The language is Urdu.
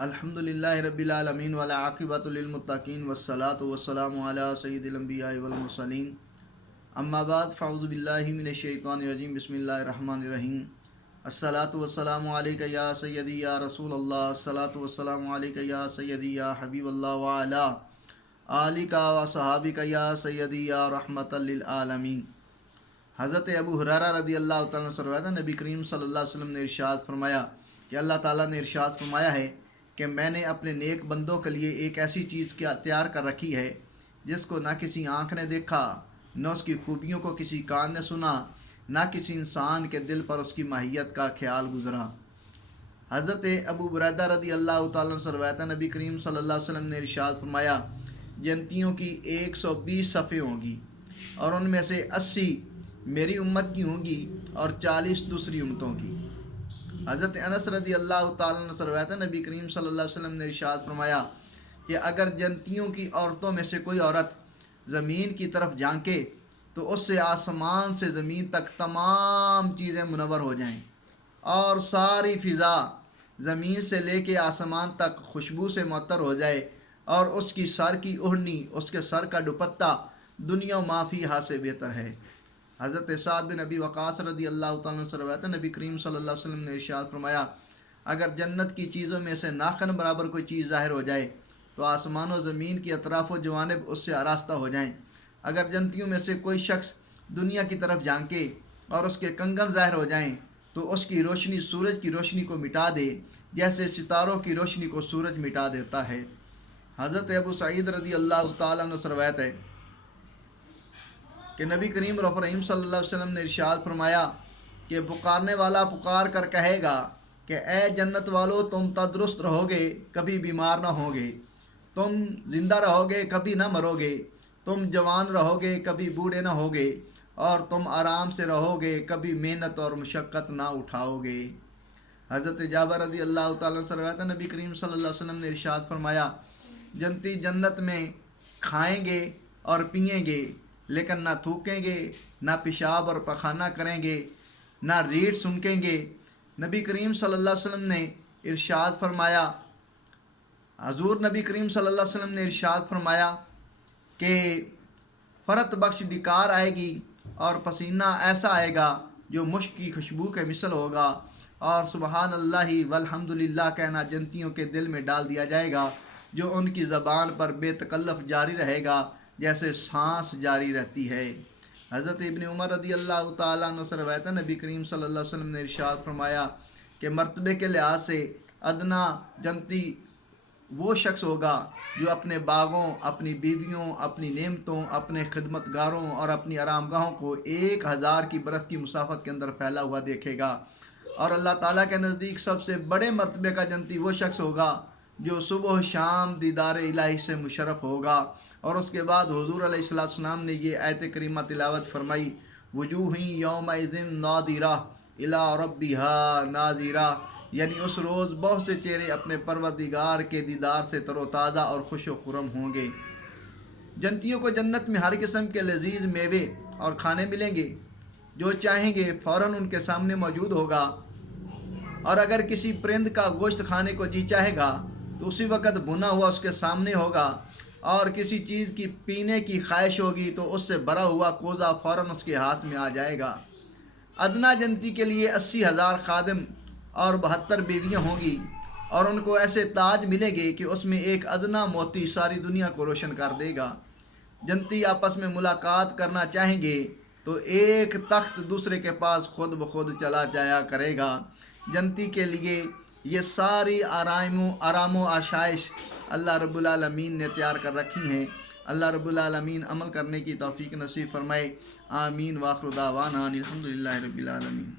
الحمدللہ رب العالمین والعاقبۃ للمتقین والصلاۃ والسلام علی سید الانبیاء والمرسلین اما بعد فاعوذ باللہ من الشیطان الرجیم بسم اللہ الرحمن الرحیم الصلاۃ والسلام علیک یا سیدی یا رسول اللہ الصلاۃ والسلام علیک یا سیدی یا حبیب اللہ وعلی آلک و صحابک یا سیدی یا رحمۃ للعالمین۔ حضرت ابو ہریرہ رضی اللہ تعالیٰ عنہ سے روایت ہے، نبی کریم صلی اللہ علیہ وسلم نے ارشاد فرمایا کہ اللہ تعالیٰ نے ارشاد فرمایا ہے کہ میں نے اپنے نیک بندوں کے لیے ایک ایسی چیز کیا تیار کر رکھی ہے جس کو نہ کسی آنکھ نے دیکھا، نہ اس کی خوبیوں کو کسی کان نے سنا، نہ کسی انسان کے دل پر اس کی ماہیت کا خیال گزرا۔ حضرت ابو بریدہ رضی اللہ تعالیٰ عنہ سے روایت ہے، نبی کریم صلی اللہ علیہ وسلم نے ارشاد فرمایا جنتیوں کی 120 صفیں ہوں گی اور ان میں سے 80 میری امت کی ہوں گی اور 40 دوسری امتوں کی۔ حضرت انس رضی اللہ تعالیٰ عنہ سے روایت ہے، نبی کریم صلی اللہ علیہ وسلم نے ارشاد فرمایا کہ اگر جنتیوں کی عورتوں میں سے کوئی عورت زمین کی طرف جھانکے تو اس سے آسمان سے زمین تک تمام چیزیں منور ہو جائیں اور ساری فضا زمین سے لے کے آسمان تک خوشبو سے معطر ہو جائے اور اس کی سر کی اوڑھنی، اس کے سر کا دوپٹہ دنیا و ما فیہا سے بہتر ہے۔ حضرت سعد بن ابی وقاص رضی اللہ تعالیٰ عنہ سے روایت ہے، نبی کریم صلی اللہ علیہ وسلم نے ارشاد فرمایا اگر جنت کی چیزوں میں سے ناخن برابر کوئی چیز ظاہر ہو جائے تو آسمان و زمین کی اطراف و جوانب اس سے آراستہ ہو جائیں۔ اگر جنتیوں میں سے کوئی شخص دنیا کی طرف جھانکے اور اس کے کنگن ظاہر ہو جائیں تو اس کی روشنی سورج کی روشنی کو مٹا دے جیسے ستاروں کی روشنی کو سورج مٹا دیتا ہے۔ حضرت ابو سعید رضی اللہ تعالیٰ عنہ سے روایت ہے کہ نبی کریم رف الرحیم صلی اللہ علیہ وسلم نے ارشاد فرمایا کہ پکارنے والا پکار کر کہے گا کہ اے جنت والو تم تندرست رہو گے، کبھی بیمار نہ ہوگے، تم زندہ رہو گے، کبھی نہ مرو گے، تم جوان رہو گے، کبھی بوڑھے نہ ہوگے، اور تم آرام سے رہو گے، کبھی محنت اور مشقت نہ اٹھاؤ گے۔ حضرت جابر رضی اللہ تعالیٰ عنہ سے روایت ہے، نبی کریم صلی اللہ علیہ وسلم نے ارشاد فرمایا جنتی جنت میں کھائیں گے اور پئیں گے لیکن نہ تھوکیں گے، نہ پیشاب اور پخانہ کریں گے، نہ ریڑھ سنکیں گے۔ نبی کریم صلی اللہ علیہ وسلم نے ارشاد فرمایا حضور نبی کریم صلی اللہ علیہ وسلم نے ارشاد فرمایا کہ فرت بخش ڈکار آئے گی اور پسینہ ایسا آئے گا جو مشک کی خوشبو کے مثل ہوگا، اور سبحان اللہ والحمدللہ کہنا جنتیوں کے دل میں ڈال دیا جائے گا جو ان کی زبان پر بے تکلف جاری رہے گا جیسے سانس جاری رہتی ہے۔ حضرت ابن عمر رضی اللہ تعالیٰ عنہ سے روایت ہے، نبی کریم صلی اللہ علیہ وسلم نے ارشاد فرمایا کہ مرتبے کے لحاظ سے ادنا جنتی وہ شخص ہوگا جو اپنے باغوں، اپنی بیویوں، اپنی نعمتوں، اپنے خدمت گاروں اور اپنی آرام گاہوں کو 1000 کی برس کی مسافت کے اندر پھیلا ہوا دیکھے گا، اور اللہ تعالیٰ کے نزدیک سب سے بڑے مرتبے کا جنتی وہ شخص ہوگا جو صبح و شام دیدار الہی سے مشرف ہوگا۔ اور اس کے بعد حضور علیہ السلام نے یہ آیت کریمہ تلاوت فرمائی وجوہ یومئذ ناظرہ الی ربہا ناظرہ، یعنی اس روز بہت سے چہرے اپنے پروردگار کے دیدار سے تر و تازہ اور خوش و خرم ہوں گے۔ جنتیوں کو جنت میں ہر قسم کے لذیذ میوے اور کھانے ملیں گے، جو چاہیں گے فوراً ان کے سامنے موجود ہوگا، اور اگر کسی پرند کا گوشت کھانے کو جی چاہے گا تو اسی وقت بھنا ہوا اس کے سامنے ہوگا، اور کسی چیز کی پینے کی خواہش ہوگی تو اس سے بھرا ہوا کوزہ فوراً اس کے ہاتھ میں آ جائے گا۔ ادنا جنتی کے لیے 80,000 خادم اور 72 بیویاں ہوں گی، اور ان کو ایسے تاج ملیں گے کہ اس میں ایک ادنا موتی ساری دنیا کو روشن کر دے گا۔ جنتی آپس میں ملاقات کرنا چاہیں گے تو ایک تخت دوسرے کے پاس خود بخود چلا جایا کرے گا۔ جنتی کے لیے یہ ساری آرام و آشائش اللہ رب العالمین نے تیار کر رکھی ہیں۔ اللہ رب العالمین عمل کرنے کی توفیق نصیب فرمائے۔ آمین۔ وآخر دعوانا الحمدللہ رب العالمین۔